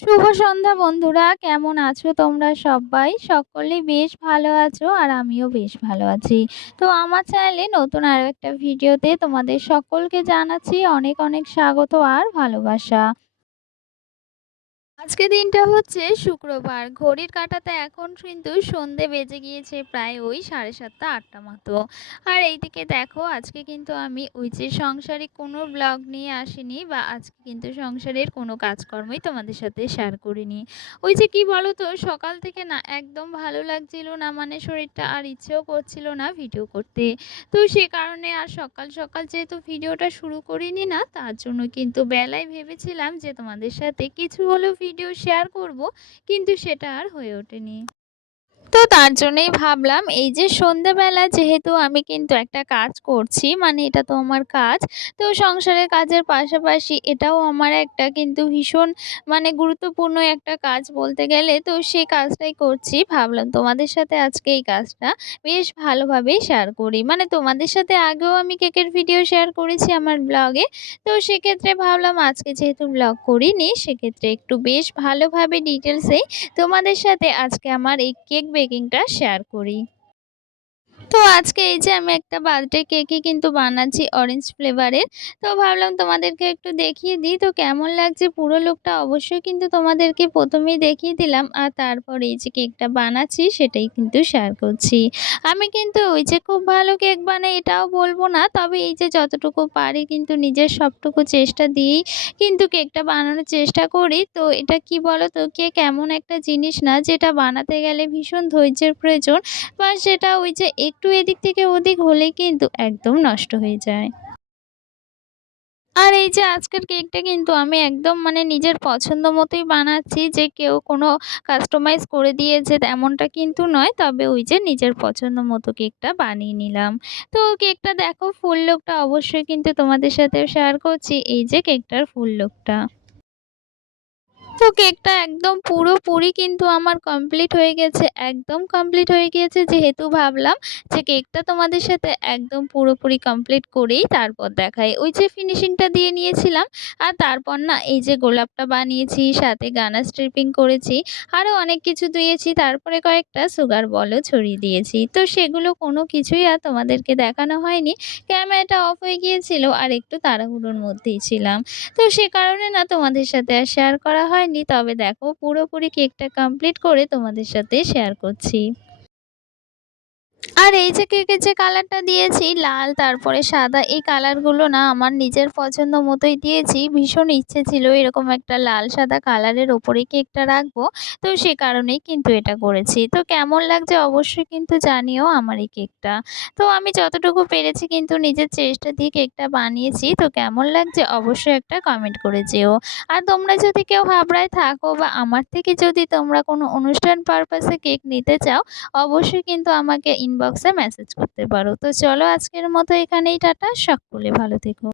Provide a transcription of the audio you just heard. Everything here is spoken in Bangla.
শুভ সন্ধ্যা বন্ধুরা, কেমন আছো তোমরা সবাই? সকলেই বেশ ভালো আছো আর আমিও বেশ ভালো আছি। তো আমার চ্যানেলে নতুন আরো একটা ভিডিওতে তোমাদের সকলকে জানাচ্ছি অনেক অনেক স্বাগত আর ভালোবাসা। আজকে দিনটা হচ্ছে শুক্রবার। ঘড়ির কাঁটাতে এখন কিন্তু সন্ধে বেজে গিয়েছে প্রায় ওই 7:30-8টা মতো। আর এইদিকে দেখো আজকে কিন্তু আমি ওই যে সংসারিক কোনো ব্লগ নিয়ে আসিনি বা আজকে কিন্তু সংসারের কোনো কাজকর্মই তোমাদের সাথে শেয়ার করিনি। ওই যে কি বলো তো, সকাল থেকে না একদম ভালো লাগছিল না, মানে শরীরটা আর ইচ্ছেও করছিল না ভিডিও করতে। তো সে কারণে আর সকাল সকাল যেহেতু ভিডিওটা শুরু করিনি না, তার জন্য কিন্তু বেলায় ভেবেছিলাম যে তোমাদের সাথে কিছু হলেও ভিডিও শেয়ার করব, কিন্তু সেটা আর হয়ে ওঠেনি। তো তার জন্যই ভাবলাম এই যে সন্ধ্যেবেলা যেহেতু আমি কিন্তু একটা কাজ করছি, মানে এটা তো আমার কাজ। তো সংসারের কাজের পাশাপাশি এটাও আমার একটা কিন্তু ভীষণ মানে গুরুত্বপূর্ণ একটা কাজ বলতে গেলে। তো সেই কাজটাই করছি। ভাবলাম তোমাদের সাথে আজকে এই কাজটা বেশ ভালোভাবেই শেয়ার করি। মানে তোমাদের সাথে আগেও আমি কেকের ভিডিও শেয়ার করেছি আমার ব্লগে। তো সেক্ষেত্রে ভাবলাম আজকে যেহেতু ব্লগ করিনি, সেক্ষেত্রে একটু বেশ ভালোভাবে ডিটেলসে তোমাদের সাথে আজকে আমার এই কেক বেকিংটা শেয়ার করি। তো আজকে এই যে আমি একটা বার্থডে কেকই কিন্তু বানাচ্ছি অরেঞ্জ ফ্লেভারের। তো ভাবলাম তোমাদেরকে একটু দেখিয়ে দিই। তো কেমন লাগছে পুরো লুকটা অবশ্যই কিন্তু তোমাদেরকে ১ম এই দেখিয়ে দিলাম। আর তারপর এই যে কেকটা বানাচ্ছি সেটাই কিন্তু শেয়ার করছি। আমি কিন্তু ওই যে খুব ভালো কেক বানাই এটাও বলব না। তবে এই যে যতটুকু পারি কিন্তু নিজের সবটুকু চেষ্টা দিয়েই কিন্তু কেকটা বানানোর চেষ্টা করি। তো এটা কি বলো তো, কেক এমন একটা জিনিস না যেটা বানাতে গেলে ভীষণ ধৈর্যের প্রয়োজন, বা সেটা ওই যে একটু এদিক থেকে ওদিক হলেই কিন্তু একদম নষ্ট হয়ে যায়। আর এই যে আজকের কেকটা কিন্তু আমি একদম মানে নিজের পছন্দ মতোই বানাচ্ছি, যে কেউ কোনো কাস্টমাইজ করে দিয়েছে তেমনটা কিন্তু নয়। তবে ওই যে নিজের পছন্দ মতো কেকটা বানিয়ে নিলাম। তো কেকটা দেখো, ফুল লুকটা অবশ্যই কিন্তু তোমাদের সাথে শেয়ার করছি। এই যে কেকটার ফুল লুকটা। তো কেকটা একদম পুরোপুরি কিন্তু আমার কমপ্লিট হয়ে গেছে। একদম কমপ্লিট হয়ে গিয়েছে যেহেতু ভাবলাম যে কেকটা তোমাদের সাথে একদম পুরোপুরি কমপ্লিট করেই তারপর দেখাই। ওই যে ফিনিশিংটা দিয়ে নিয়েছিলাম। আর তারপর না এই যে গোলাপটা বানিয়েছি, সাথে গানা স্ট্রিপিং করেছি, আরও অনেক কিছু দিয়েছি। তারপরে কয়েকটা সুগার বলও ছড়িয়ে দিয়েছি। তো সেগুলো কোনো কিছুই আর তোমাদেরকে দেখানো হয়নি। ক্যামেরাটা অফ হয়ে গিয়েছিল আর একটু তাড়াহুড়োর মধ্যেই ছিলাম। তো সে কারণে না তোমাদের সাথে আর শেয়ার করা হয়নি। তবে দেখো পুরোপুরি কেকটা কমপ্লিট করে তোমাদের সাথে শেয়ার করছি। আর এই যে কেকের যে কালারটা দিয়েছি লাল তারপরে সাদা, এই কালারগুলো না আমার নিজের পছন্দ মতোই দিয়েছি। ভীষণ ইচ্ছে ছিল এরকম একটা লাল সাদা কালারের ওপরে কেকটা রাখবো। তো সে কারণেই কিন্তু এটা করেছি। তো কেমন লাগছে অবশ্যই কিন্তু জানিও আমার এই কেকটা। তো আমি যতটুকু পেরেছি কিন্তু নিজের চেষ্টা দিয়ে কেকটা বানিয়েছি। তো কেমন লাগছে অবশ্যই একটা কমেন্ট করে যেও। আর তোমরা যদি কেউ হাবড়ায় থাকো বা আমার থেকে যদি তোমরা কোনো অনুষ্ঠান পারপাসে কেক নিতে চাও, অবশ্যই কিন্তু আমাকে ইনবক্সে মেসেজ করতে পারো। তো চলো আজকের মতো এখানেই টাটা। সকলে ভালো থেকো।